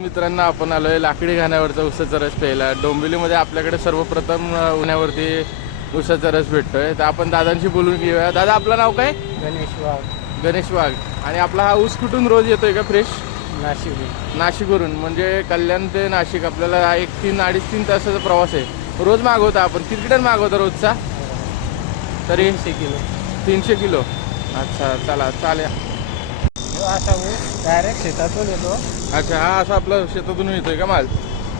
मित्रांनो आपण आलोय लाकडी घाण्यावरचा उसाचा रस प्यायला. डोंबिवलीमध्ये आपल्याकडे सर्वप्रथम उन्हावरती उसाचा रस भेटतोय. तर आपण दादांशी बोलून घेऊया. दादा आपलं नाव काय? गणेश वाघ. गणेश वाघ. आणि आपला हा ऊस कुठून रोज येतोय का फ्रेश? नाशिक नाशिकवरून. म्हणजे कल्याण ते नाशिक. आपल्याला हा एक तीन अडीच तीन तासाचा प्रवास आहे. रोज मागवता आपण? किती टन मागवता रोजचा? तरी? तीनशे किलो. तीनशे किलो. अच्छा चला चालेल. असा ऊस डायरेक्ट शेतातून येतो. अच्छा हा असा आपला शेतातून येतोय का माल?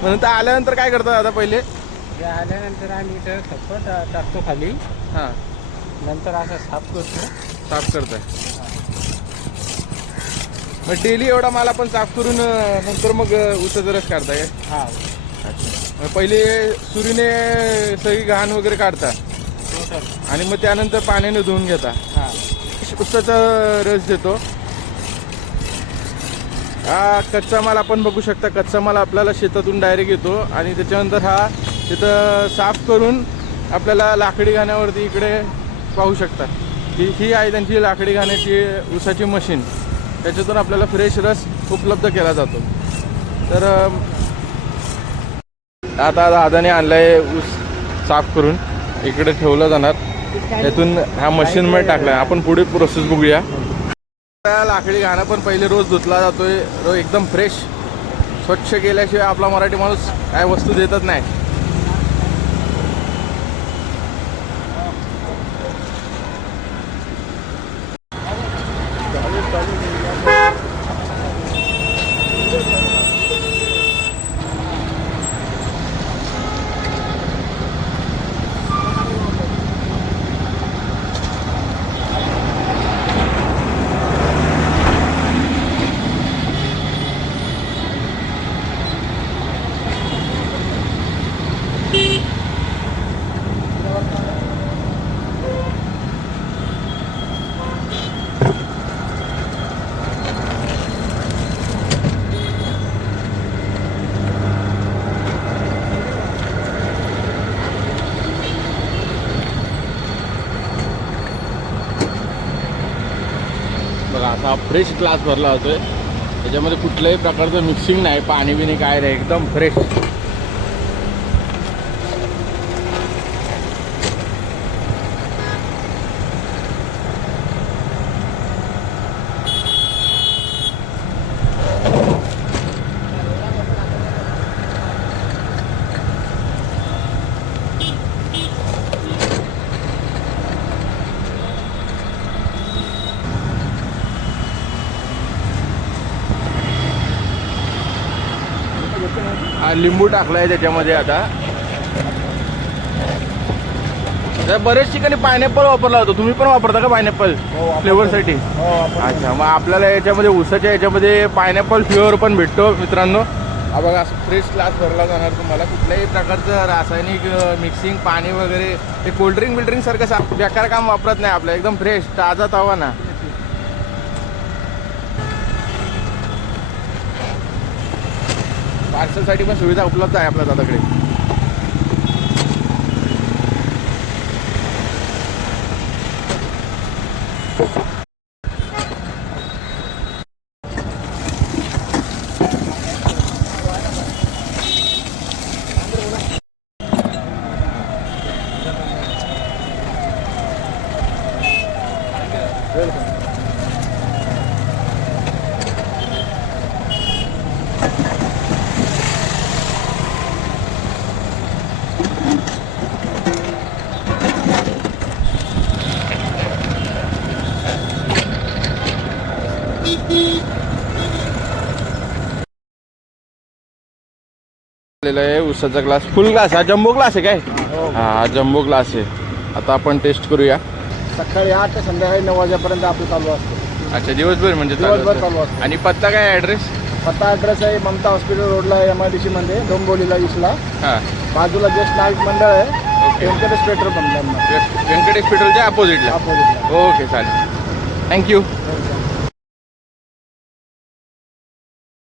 नंतर आल्यानंतर काय करता दादा पहिले? ते आल्यानंतर आम्ही इथं खपत टाकतो खाली. हां. नंतर असं साफ करतो. साफ करताय. मग डेली एवढा माल आपण साफ करून अं, नंतर मग अं, उसाचा रस काढताय हा. मग पहिले सुरीने सगळी घाण वगैरे काढता. टोटल आणि मग त्यानंतर पाण्याने धुवून घेता. हा. उसाचा रस देतो. हा कच्चा माल आपण बघू शकता. कच्चा माल आपल्याला शेतातून डायरेक्ट येतो आणि त्याच्यानंतर हा तिथं साफ करून आपल्याला लाकडी घाण्यावरती इकडे पाहू शकता. ही ही आहे त्यांची लाकडी घाण्याची ऊसाची मशीन त्याच्यातून आपल्याला फ्रेश रस उपलब्ध केला जातो. तर आता दादाने आणलाय ऊस साफ करून. इकडे ठेवलं जाणार. त्यातून हा मशीनमध्ये टाकलाय. आपण पुढे प्रोसेस बघूया. लाकडी घाणं पण पहिले रोज धुतला जातोय. रोज एकदम फ्रेश स्वच्छ केल्याशिवाय आपला मराठी माणूस काय वस्तू देतच नाही. चालेल असा फ्रेश ग्लास भरला होतोय त्याच्यामध्ये कुठल्याही प्रकारचं मिक्सिंग नाही पाणी बिणी काय नाही एकदम फ्रेश हा लिंबू टाकलाय त्याच्यामध्ये आता. बरेच ठिकाणी पायनॅपल वापरला होता. तुम्ही पण वापरता का पायनॅपल हो, वापरतो. फ्लेवरसाठी हो अच्छा मग आपल्याला याच्यामध्ये उसाच्या याच्यामध्ये पायनॅपल फ्लेवर पण भेटतो मित्रांनो. हा बघा फ्रेश ग्लास भरला जाणार तुम्हाला. कुठल्याही प्रकारचं रासायनिक मिक्सिंग पाणी वगैरे ते कोल्ड्रिंक बिल्ड्रिंक सारखं बेकार काम वापरत नाही आपलं. एकदम फ्रेश ताजा तवा ना. पार्सलसाठी पण सुविधा उपलब्ध आहे आपल्या दादाकडे. आलेला आहे. उसाचा ग्लास फुल ग्लास हा जम्बो ग्लास आहे काय? हो. हा जम्बो ग्लास आहे. आता आपण टेस्ट करूया. सकाळी आठ ते संध्याकाळी नऊ वाजेपर्यंत आपलं चालू असतं. अच्छा दिवसभर म्हणजे चालू दिवसभर असतं. चालू असतं. आणि पत्ता काय ऍड्रेस पत्ता ॲड्रेस आहे ममता हॉस्पिटल रोडला एम आय डी सी मध्ये डोंबोलीला इसला हा. बाजूला जस्ट नाईक मंडळ आहे okay. Venkatesh petrol pump Venkatesh पेट्रोलच्या अपोजिटला अपोजिटला ओके चालेल. थँक्यू